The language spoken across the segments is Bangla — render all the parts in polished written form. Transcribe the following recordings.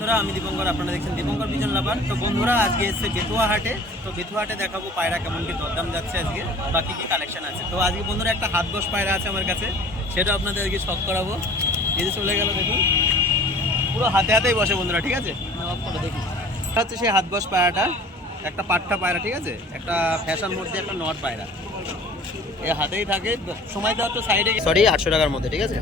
বন্ধুরা, আমি দীপঙ্কর, আপনারা দেখছেন দীপঙ্কর পিজন লাভার। তো বন্ধুরা, আজকে এসছে বেতুয়া হাটে। তো বেতুয়া হাটে দেখাবো পায়রা কেমন কি দরদাম যাচ্ছে আজকে, বা কী কী কালেকশন আছে। তো আজকে বন্ধুরা একটা হাত বস পায়রা আছে আমার কাছে, সেটা আপনাদের আজকে শখ করাবো। এই যে চলে গেল, দেখুন পুরো হাতে হাতেই বসে বন্ধুরা, ঠিক আছে। দেখুন হচ্ছে সেই হাত বস পায়রাটা, একটা পাট্টা পায়রা, ঠিক আছে, একটা ফ্যাশন মধ্যে একটা নট পায়রা, এই হাতেই থাকে। সময় দেওয়ার তো সাইডে 800 টাকার মধ্যে, ঠিক আছে।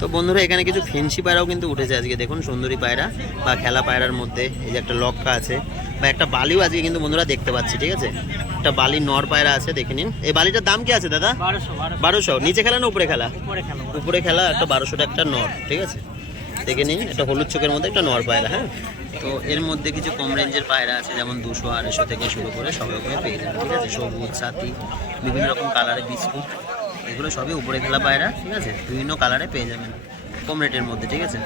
তো বন্ধুরা, এখানে কিছু ফেন্সি পায়রাও কিন্তু উঠেছে আজকে, দেখুন সুন্দরী পায়রা বা খেলা পায়রার মধ্যে এই যে একটা লক্কা আছে, বা একটা বালিও আজকে কিন্তু বন্ধুরা দেখতে পাচ্ছি, ঠিক আছে। একটা বালি নর পায়রা আছে, দেখে নিন। এই বালিটার দাম কি আছে দাদা? 1200। নিচে খেলা না উপরে খেলা? উপরে খেলা, একটা 1200 একটা নর, ঠিক আছে। দেখে নিন, একটা হলুদ চোখের মধ্যে একটা নর পায়রা। হ্যাঁ, তো এর মধ্যে কিছু কম রেঞ্জের পায়রা আছে, যেমন 200, 250 থেকে শুরু করে সব রকমের পেয়ে যাবেন, ঠিক আছে। সবুজ, সাথী, বিভিন্ন রকম কালারের বিস্কুট, এগুলো সবই উপরে খেলা পায়রা, ঠিক আছে। বিভিন্ন কালারে পেয়ে যাবেন কম রেটের মধ্যে, ঠিক আছে।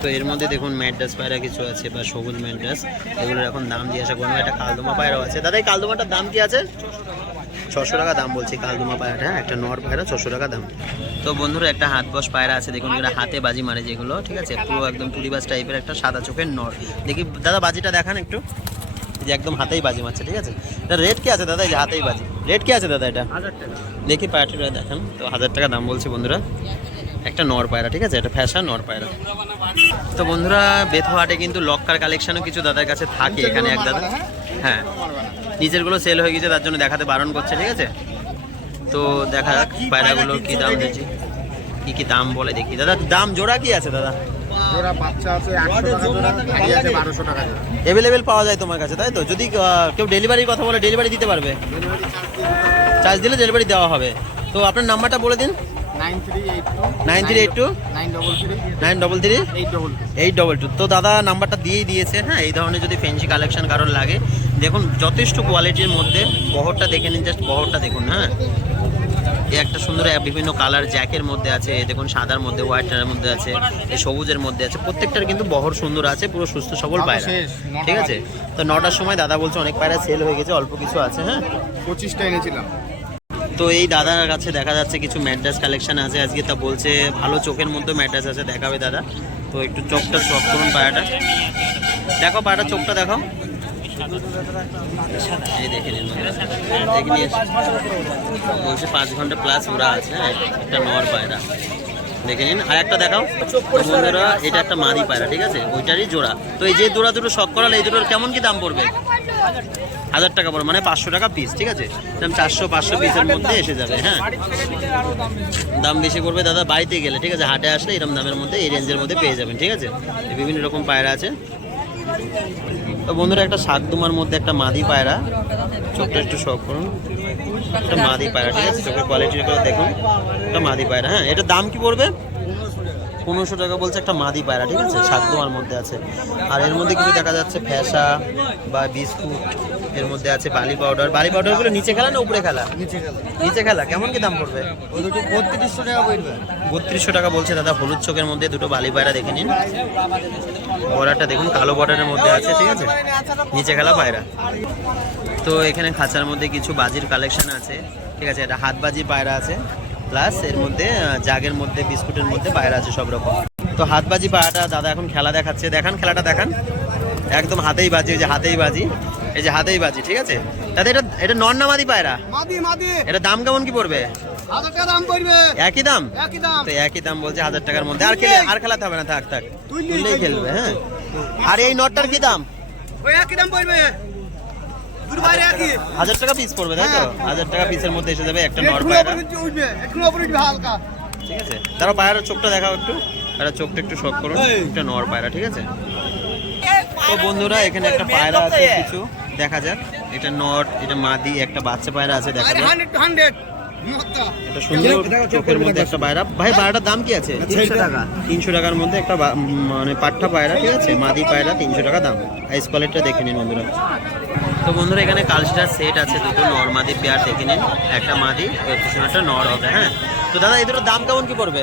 তো এর মধ্যে দেখুন ম্যাড্রাস পায়রা কিছু আছে, বা সবুজ ম্যাড্রাস, এগুলোর এখন দাম জিজ্ঞাসা করবো। একটা কালদমা পায়রাও আছে। দাদা, এই কালদমাটার দাম কি আছে? 600 টাকা দাম বলছি কালদমা পায়রাটা। হ্যাঁ, একটা নর পায়রা 600 টাকা দাম। তো বন্ধুরা, একটা হাত বস পায়রা আছে, দেখুন এটা হাতে বাজি মারে যেগুলো, ঠিক আছে। পুরো একদম টুরিবাস টাইপের একটা সাদা চোখের নর। দেখি দাদা, বাজিটা দেখান একটু। যে একদম হাতেই বাজি মারছে, ঠিক আছে। এটা রেট কি আছে দাদা? এই যে হাতেই বাজি, রেট কি আছে দাদা? এটা 1000 টাকা। দেখি পায়রাটা দেখান তো। 1000 টাকা দাম বলছি বন্ধুরা, একটা নর পায়রা, ঠিক আছে। এটা ফ্যাশন নর পায়রা। তো বন্ধুরা, বেতুয়া হাটে কিন্তু লক্কার কালেকশনও কিছু দাদার কাছে থাকে। এখানে এক দাদা, হ্যাঁ, নিজেরগুলো সেল হয়ে গেছে, তার জন্য দেখাতে বারণ করছে, ঠিক আছে। তো দেখা যাক পায়রাগুলো কি দাম দিয়েছি, কি কি দাম বলে দেখি। দাদা, দাম জোড়া কি আছে দাদা? জোড়া বাচ্চা আছে 100 টাকা জোড়া, খালি আছে 1200 টাকা জোড়া। অ্যাভেলেবেল পাওয়া যায় তোমার কাছে, তাই তো? যদি কেউ ডেলিভারির কথা বলে, ডেলিভারি দিতে পারবে? চার্জ দিলে ডেলিভারি দেওয়া হবে। তো আপনার নাম্বারটা বলে দিন। 9382 933 822। তো দাদা নাম্বারটা দিয়েই দিয়েছে। হ্যাঁ, এই ধরনের যদি ফেন্সি কালেকশন কারোর লাগে, দেখুন যথেষ্ট কোয়ালিটির মধ্যে। বহরটা দেখে নিন, জাস্ট বহরটা দেখুন। হ্যাঁ, এই একটা সুন্দর বিভিন্ন কালার জ্যাকের মধ্যে আছে, দেখুন সাদার মধ্যে, হোয়াইটের মধ্যে আছে, এই সবুজের মধ্যে আছে। প্রত্যেকটার কিন্তু বহর সুন্দর আছে, পুরো সুস্থ সবল পায়রা, ঠিক আছে। তো 9টার সময় দাদা বলছে অনেক পায়রা সেল হয়ে গেছে, অল্প কিছু আছে। হ্যাঁ, 25টা এনেছিলাম। তো এই দাদার কাছে দেখা যাচ্ছে কিছু ম্যাড্রাস কালেকশন আছে আজকে। তা বলছে ভালো চোখের মধ্যে ম্যাড্রাস আছে, দেখাবে দাদা। তো একটু চোখটা শখ করুন পায়রাটা, দেখো পায়রাটা চোখটা দেখো। এই দেখে নিন, দেখে নিয়ে বলছে 5 ঘন্টা প্লাস ওরা আছে। হ্যাঁ, একটা নর পায়রা দেখে নিন। আর একটা দেখাও বন্ধুরা, এটা একটা মাদি পায়রা, ঠিক আছে, ওইটারই জোড়া। তো এই যে জোড়া দুটো শখ করালে, এই দুটোর কেমন কি দাম পড়বে? 1000 টাকা পড়বে, মানে 500 টাকা পিস, ঠিক আছে। 400-500 পিসের মধ্যে এসে যাবে। হ্যাঁ, দাম বেশি করবে দাদা বাড়িতে গেলে, ঠিক আছে। হাটে আসলে এরকম দামের মধ্যে, এই রেঞ্জের মধ্যে পেয়ে যাবেন, ঠিক আছে। বিভিন্ন রকম পায়রা আছে। তো বন্ধুরা, একটা শাকদুমার মধ্যে একটা মাদি পায়রা, চোখটা একটু শখ করুন। একটা মাদি পায়রা, ঠিক আছে, চোখের কোয়ালিটির করে দেখুন। একটা মাদি পায়রা। হ্যাঁ, এটার দাম কি পড়বে? 1500 টাকা বলছে, একটা মাদি পায়রা, ঠিক আছে, শাকদুমার মধ্যে আছে। আর এর মধ্যে কিছু দেখা যাচ্ছে ফ্যাসা বা বিস্কুট, এর মধ্যে আছে বালি পাউডার। বালি পাউডারগুলো নিচে খেলা না উপরে খেলা? নিচে খেলা। কেমন কি দাম পড়বে? 3200 টাকা পড়বে। 3200 টাকা বলছে দাদা। হলুদ চোখের মধ্যে দুটো বালি পায়রা দেখে নিন। বর্ডারটা দেখুন, কালো বর্ডারের মধ্যে আছে, ঠিক আছে, নিচে খেলা পায়রা। তো এখানে খাঁচার মধ্যে কিছু বাজির কালেকশন আছে, ঠিক আছে। এটা হাত বাজি পায়রা আছে, প্লাস এর মধ্যে জাগের মধ্যে, বিস্কুটের মধ্যে পায়রা আছে সব রকম। তো হাত বাজি পায়রাটা দাদা এখন খেলা দেখাচ্ছে, দেখান খেলাটা দেখান। একদম হাতেই বাজি, এই যে হাতেই বাজি, এই যে হাতেই বাজি, ঠিক আছে। দাদা, এটা নর না মাদি পায়রা? মাদি। এটা দাম কেমন কি পড়বে? 1000 টাকা দাম পড়বে। একই দাম? তো একই দাম বলছে 1000 টাকার মধ্যে। আর খেলাতে হবে না, থাক তুললেই খেলবে। হ্যাঁ, আর এই নটটার কি দাম? ওই একই দাম পড়বে, দুটো বাইরে একই 1000 টাকা পিস পড়বে, তাই তো? 1000 টাকা পিসের মধ্যে এসে যাবে একটা নর পায়রা, একটু উপরে উঠবে হালকা, ঠিক আছে। তারা পায়রার চোখটা দেখাও একটু, পায়রার চোখটা একটু শখ করুন। একটা নর পায়রা, ঠিক আছে। তো বন্ধুরা, এখানে একটা পায়রা আছে, কিছু দেখা যাক। এটা নর, এটা মাদি, একটা বাচ্চা পায়রা আছে, দেখা যাক। 100 এটা সুন্দর চোখের মধ্যে একটা পায়রা। ভাই, পায়রাটার দাম কি আছে? 300 টাকা। 300 টাকার মধ্যে একটা মানে পাট্টা পায়রা, ঠিক আছে, মাদি পায়রা, 300 টাকা দাম। আইস কোয়ালিটিটা দেখে নিন বন্ধুরা। তো বন্ধুরা, এখানে কালস্টার সেট আছে, দুটো নর মাদি পেয়ার দেখে নিন। একটা মাদি, পিছনে একটা নর হবে। হ্যাঁ, তো দাদা এই দুটোর দাম কেমন কি পড়বে?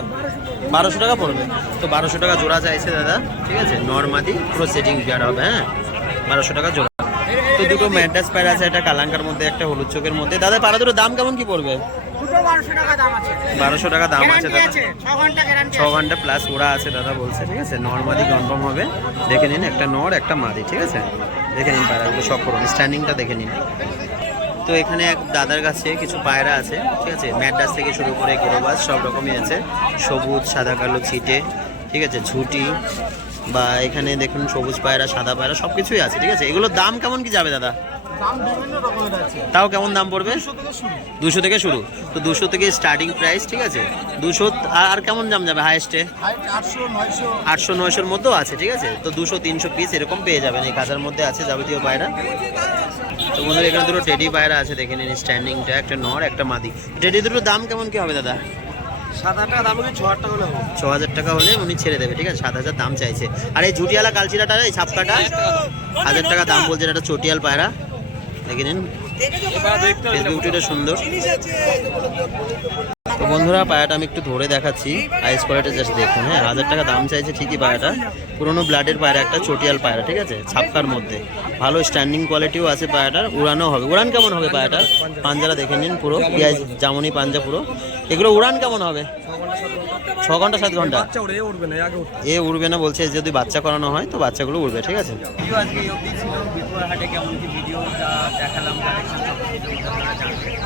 1200 টাকা পড়বে। তো 1200 টাকা জোড়া চাইছে দাদা, ঠিক আছে। নর মাদি পুরো সেটিং পেয়ার হবে। হ্যাঁ, 1200 টাকা জোড়া। তো দুটো ম্যাড্রাস পায়রা আছে, একটা কালাঙ্কার মধ্যে, একটা হলুদ চোখের মধ্যে। দাদা, পায়রা দুটোর দাম কেমন কি পড়বে? দুটো 1200 টাকা দাম আছে। 1200 টাকা দাম আছে দাদা। 6 ঘন্টা গ্যারান্টি 6 ঘন্টা প্লাস ওরা আছে দাদা বলছে, ঠিক আছে। নর্মালি কনফার্ম হবে, দেখে নিন, একটা নর একটা মাদি, ঠিক আছে। দেখে নিন পায়রাগুলো সব করুন, স্ট্যান্ডিংটা দেখে নিন। তো এখানে এক দাদার কাছে কিছু পায়রা আছে, ঠিক আছে। ম্যাড্রাস থেকে শুরু করে গেরোবাজ সব রকমই আছে, সবুজ সাদা কালো ছিটে, ঠিক আছে, ঝুটি বা এখানে দেখুন সবুজ পায়রা সাদা পায়রা সব কিছুই আছে, ঠিক আছে। এগুলোর দাম কেমন কি যাবে দাদা? দাম বিভিন্ন রকমের আছে, তাও কেমন দাম পড়বে? 200 থেকে শুরু। 200 থেকে শুরু, তো 200 থেকে স্টার্টিং প্রাইস, ঠিক আছে। 200 আর কেমন দাম যাবে হাইয়েস্টে? হাইট 800 900 800-900-র মধ্যেও আছে, ঠিক আছে। তো 200-300 পিস এরকম পেয়ে যাবেন, এই কাজার মধ্যে আছে যাবতীয় পায়রা। তো বন্ধুরা এখানে দুটো টেডি পায়রা আছে, দেখে নিন স্ট্যান্ডিংটা, একটা নর একটা মাদি। টেডি দুটোর দাম কেমন কি হবে দাদা? 7000 টাকা দাম, 6000 টাকা হলে হবে। 6000 টাকা হলে উনি ছেড়ে দেবে, ঠিক আছে। 7000 দাম চাইছে। আর এই ঝুটিয়ালা কালচিরাটা, এই ছাপকাটা 1000 টাকা দাম বলছে, এটা চটিয়াল পায়রা, দেখে নিন। ফেসবুকটা সুন্দর। তো বন্ধুরা পায়রাটা আমি একটু ধরে দেখাচ্ছি, আইস কোয়ালিটি জাস্ট দেখুন। হ্যাঁ, 1000 টাকা দাম চাইছে ঠিকই পায়রাটা। পুরোনো ব্লাডের পায়রা, একটা চটিয়াল পায়রা, ঠিক আছে, ছাপকার মধ্যে। ভালো স্ট্যান্ডিং কোয়ালিটিও আছে পায়রাটার। উড়ানো হবে, উড়ান কেমন হবে পায়রাটার? পাঞ্জারা দেখে নিন, পুরো পিঁয়াজ জামুনি পাঞ্জা পুরো। এগুলো উড়ান কেমন হবে? 6 ঘন্টা 7 ঘন্টা। এ উড়বে না বলছে, যদি বাচ্চা করানো হয় তো বাচ্চাগুলো উড়বে, ঠিক আছে। আজকে এই অবধি ছিল, বিপুয়ার হাটে কেমন কি ভিডিওটা দেখালাম, কালেকশন সব কিছু আপনারা জানবেন।